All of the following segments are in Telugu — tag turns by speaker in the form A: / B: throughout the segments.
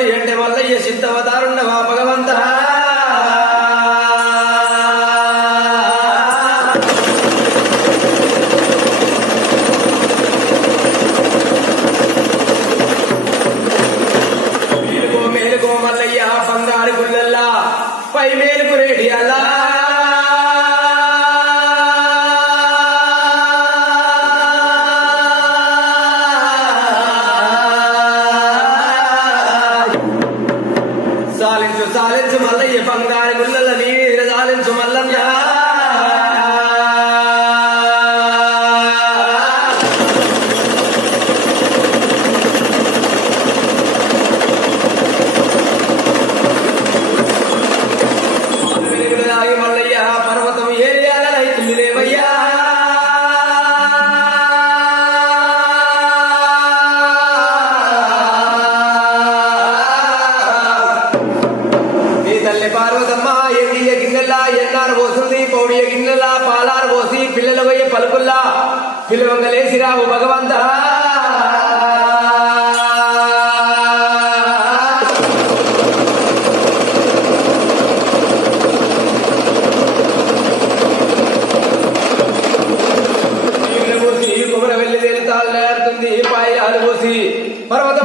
A: ವೇಣು ಎಂಟೆ ಮಲ್ಲಯ್ಯ ಸಿದ್ಧವತಾರುಂಡವ భగవంత? మేలుకో మల్లయ్య పందాడుకుల్లల్లా పై మేలుకు రేడియల్లా. ಬಂಗಾರಗುಲ್ಲಲ ఏడియ ఎగియ గిన్నెలా ఎన్నారు పోసింది పౌడియ గిన్నెలా పాలారు పోసి పిల్లలు పోయి పలుకుల్లా. పిల్లవంగలేసి రావు భగవంత. పోసి కుమర వెళ్ళి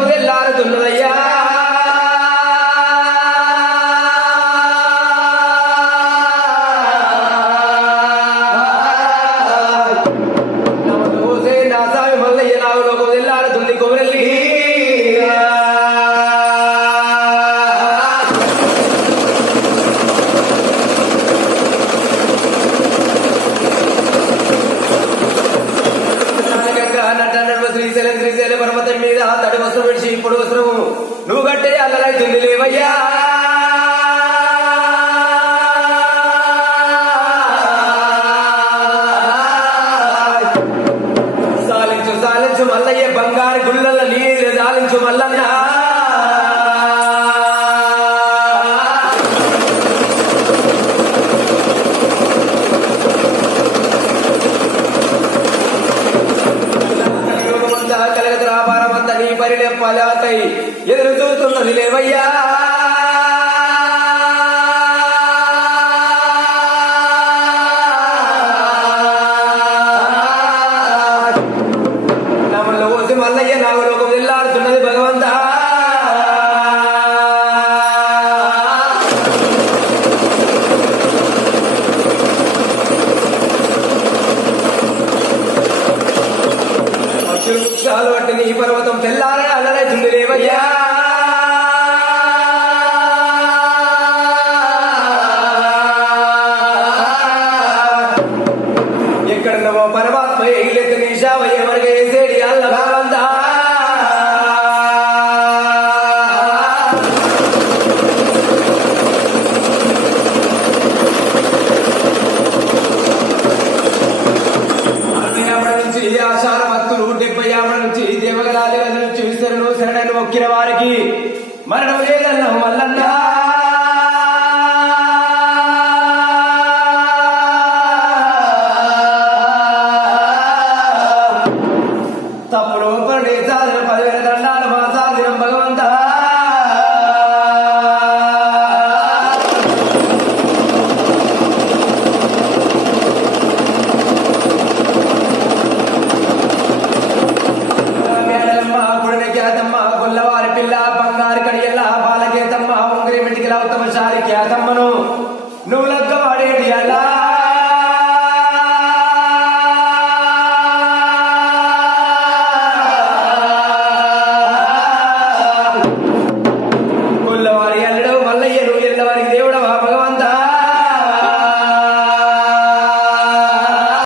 A: తెల్లారుతున్నదయ్యా. శ్రీశైలం శ్రీశైలం పర్వతం మీద తడి వస్త్రం విడిచి ఇప్పుడు వస్త్రము నువ్వు కట్టే అల్లరైతుంది లేవయ్యా సాలించు బంగారు గుళ్ళల నీరు దాలించు మల్లన్న. కలగదు రాపారమంతా నీ పరిణెప్పాలకై ఎదురు చూస్తున్నది లేవయ్యా. మొక్కిన వారికి మరణం లేదల్లాహు మల్లల్లా Mira